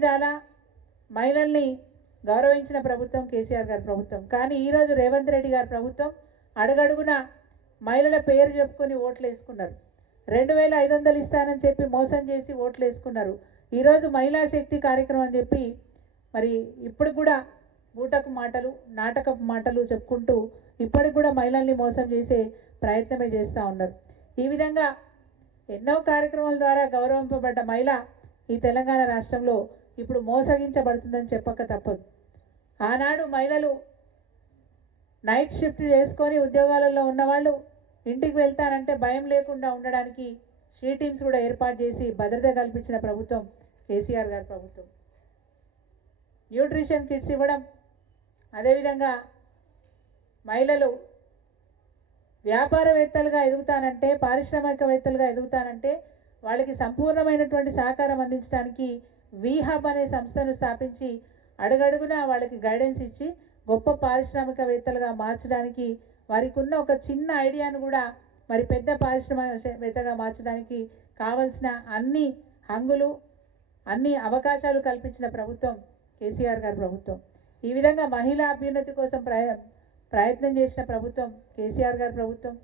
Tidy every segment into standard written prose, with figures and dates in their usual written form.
విధాల మహిళల్ని గౌరవించిన ప్రభుత్వం కేసీఆర్ గారి ప్రభుత్వం. కానీ ఈరోజు రేవంత్ రెడ్డి గారి ప్రభుత్వం అడుగడుగున మహిళల పేరు చెప్పుకొని ఓట్లు వేసుకున్నారు. 2500 ఇస్తానని చెప్పి మోసం చేసి ఓట్లు వేసుకున్నారు. ఈరోజు మహిళా శక్తి కార్యక్రమం అని చెప్పి మరి ఇప్పుడు కూడా బూటకు మాటలు నాటకపు మాటలు చెప్పుకుంటూ ఇప్పటికి కూడా మహిళల్ని మోసం చేసే ప్రయత్నమే చేస్తూ ఉన్నారు. ఈ విధంగా ఎన్నో కార్యక్రమాల ద్వారా గౌరవింపబడ్డ మహిళ ఈ తెలంగాణ రాష్ట్రంలో ఇప్పుడు మోసగించబడుతుందని చెప్పక తప్పదు. ఆనాడు మహిళలు నైట్ షిఫ్ట్ చేసుకొని ఉద్యోగాలలో ఉన్నవాళ్ళు ఇంటికి వెళ్తారంటే భయం లేకుండా ఉండడానికి షీ టీమ్స్ కూడా ఏర్పాటు చేసి భద్రత కల్పించిన ప్రభుత్వం కేసీఆర్ గారి ప్రభుత్వం. న్యూట్రిషన్ కిట్స్ ఇవ్వడం, అదేవిధంగా మహిళలు వ్యాపారవేత్తలుగా ఎదుగుతానంటే పారిశ్రామికవేత్తలుగా ఎదుగుతానంటే వాళ్ళకి సంపూర్ణమైనటువంటి సహకారం అందించడానికి వీహబ్ అనే సంస్థను స్థాపించి అడుగడుగున వాళ్ళకి గైడెన్స్ ఇచ్చి గొప్ప పారిశ్రామికవేత్తలుగా మార్చడానికి వారికి ఉన్న ఒక చిన్న ఐడియాను కూడా మరి పెద్ద పారిశ్రామికవేత్తగా మార్చడానికి కావలసిన అన్ని హంగులు అన్ని అవకాశాలు కల్పించిన ప్రభుత్వం కేసీఆర్ గారి ప్రభుత్వం. ఈ విధంగా మహిళా అభ్యున్నతి కోసం ప్రయత్నం చేసిన ప్రభుత్వం కేసీఆర్ గారి ప్రభుత్వం.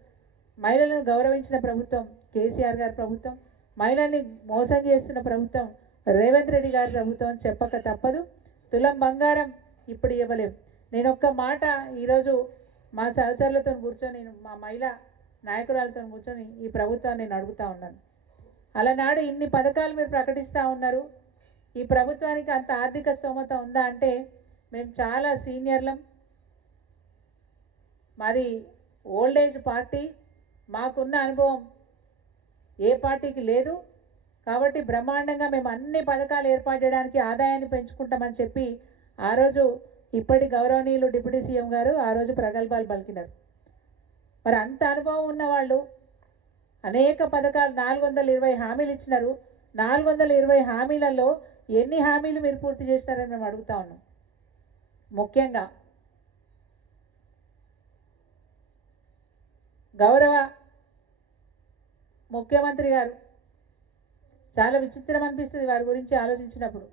మహిళలను గౌరవించిన ప్రభుత్వం కేసీఆర్ గారి ప్రభుత్వం. మహిళల్ని మోసం చేస్తున్న ప్రభుత్వం రేవంత్ రెడ్డి గారి ప్రభుత్వం అని చెప్పక తప్పదు. తులం బంగారం ఇప్పుడు ఇవ్వలేము. నేను ఒక్క మాట ఈరోజు మా సహచరులతో కూర్చొని మా మహిళా నాయకురాలతో కూర్చొని ఈ ప్రభుత్వాన్ని నేను అడుగుతూ ఉన్నాను. అలనాడు ఇన్ని పథకాలు మీరు ప్రకటిస్తూ ఉన్నారు, ఈ ప్రభుత్వానికి అంత ఆర్థిక స్తోమత ఉందా అంటే మేము చాలా సీనియర్లం, మాది ఓల్డ్ ఏజ్ పార్టీ, మాకున్న అనుభవం ఏ పార్టీకి లేదు, కాబట్టి బ్రహ్మాండంగా మేము అన్ని పథకాలు ఏర్పాటు చేయడానికి ఆదాయాన్ని పెంచుకుంటామని చెప్పి ఆ రోజు ఇప్పటి గౌరవనీయులు డిప్యూటీ సీఎం గారు ఆ రోజు ప్రగల్భాలు పలికినారు. మరి అంత అనుభవం ఉన్నవాళ్ళు అనేక పథకాలు 420 హామీలు ఇచ్చినారు. 420 హామీలలో ఎన్ని హామీలు మీరు పూర్తి చేసినారని మేము అడుగుతా ఉన్నాం. ముఖ్యంగా గౌరవ ముఖ్యమంత్రి గారు చాలా విచిత్రం అనిపిస్తుంది వారి గురించి ఆలోచించినప్పుడు.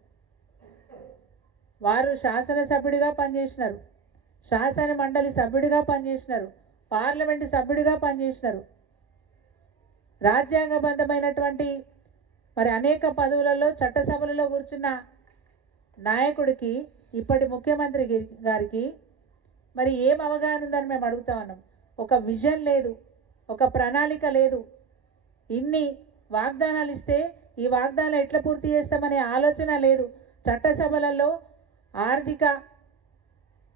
వారు శాసనసభ్యుడిగా పనిచేసినారు, శాసన మండలి సభ్యుడిగా పనిచేసినారు, పార్లమెంటు సభ్యుడిగా పనిచేసినారు, రాజ్యాంగబద్ధమైనటువంటి మరి అనేక పదవులలో చట్టసభలలో కూర్చున్న నాయకుడికి ఇప్పటి ముఖ్యమంత్రి గారికి మరి ఏం అవగాహన ఉందని మేము అడుగుతా ఉన్నాం. ఒక విజన్ లేదు, ఒక ప్రణాళిక లేదు. ఇన్ని వాగ్దానాలు ఇస్తే ఈ వాగ్దానాలు ఎట్లా పూర్తి చేస్తామనే ఆలోచన లేదు. చట్టసభలలో ఆర్థిక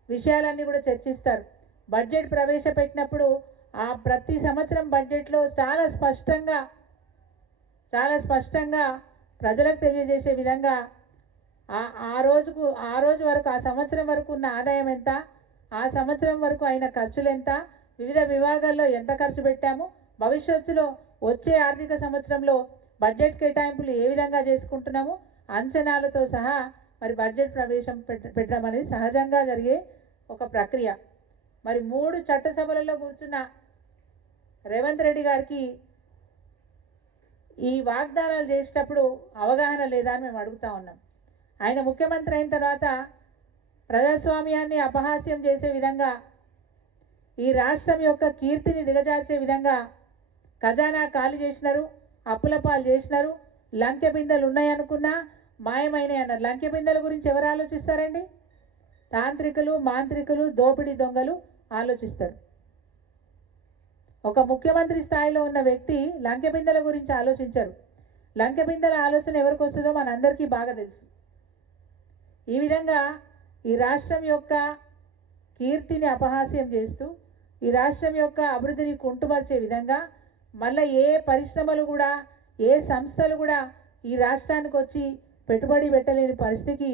విషయాలన్నీ కూడా చర్చిస్తారు. బడ్జెట్ ప్రవేశపెట్టినప్పుడు ఆ ప్రతి సంవత్సరం బడ్జెట్లో చాలా స్పష్టంగా ప్రజలకు తెలియజేసే విధంగా ఆ రోజు వరకు ఆ సంవత్సరం వరకు ఉన్న ఆదాయం ఎంత, ఆ సంవత్సరం వరకు అయిన ఖర్చులు ఎంత, వివిధ విభాగాల్లో ఎంత ఖర్చు పెట్టాము, భవిష్యత్తులో వచ్చే ఆర్థిక సంవత్సరంలో బడ్జెట్ కేటాయింపులు ఏ విధంగా చేసుకుంటున్నాము అంచనాలతో సహా మరి బడ్జెట్ పెట్టడం అనేది సహజంగా జరిగే ఒక ప్రక్రియ. మరి 3 చట్టసభలలో కూర్చున్న రేవంత్ రెడ్డి గారికి ఈ వాగ్దానాలు చేసేటప్పుడు అవగాహన లేదా అని మేము అడుగుతా ఉన్నాం. ఆయన ముఖ్యమంత్రి అయిన తర్వాత ప్రజాస్వామ్యాన్ని అపహాస్యం చేసే విధంగా, ఈ రాష్ట్రం యొక్క కీర్తిని దిగజార్చే విధంగా ఖజానా ఖాళీ చేసినారు, అప్పుల పాలు చేసినారు. లంకె బిందెలు ఉన్నాయనుకున్నా మాయమైనవి అన్నారు. లంకె బిందెల గురించి ఎవరు ఆలోచిస్తారండి? తాంత్రికులు, మాంత్రికులు, దోపిడీ దొంగలు ఆలోచిస్తారు. ఒక ముఖ్యమంత్రి స్థాయిలో ఉన్న వ్యక్తి లంకె బిందెల గురించి ఆలోచించరు. లంకె బిందెల ఆలోచన ఎవరికి వస్తుందో మనందరికీ బాగా తెలుసు. ఈ విధంగా ఈ రాష్ట్రం యొక్క కీర్తిని అపహాస్యం చేస్తూ, ఈ రాష్ట్రం యొక్క అభివృద్ధిని కుంటుపరిచే విధంగా మళ్ళీ ఏ పరిశ్రమలు కూడా ఏ సంస్థలు కూడా ఈ రాష్ట్రానికి వచ్చి పెట్టుబడి పెట్టలేని పరిస్థితికి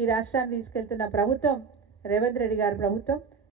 ఈ రాష్ట్రాన్ని తీసుకెళ్తున్న ప్రభుత్వం రేవంత్ రెడ్డి గారి ప్రభుత్వం.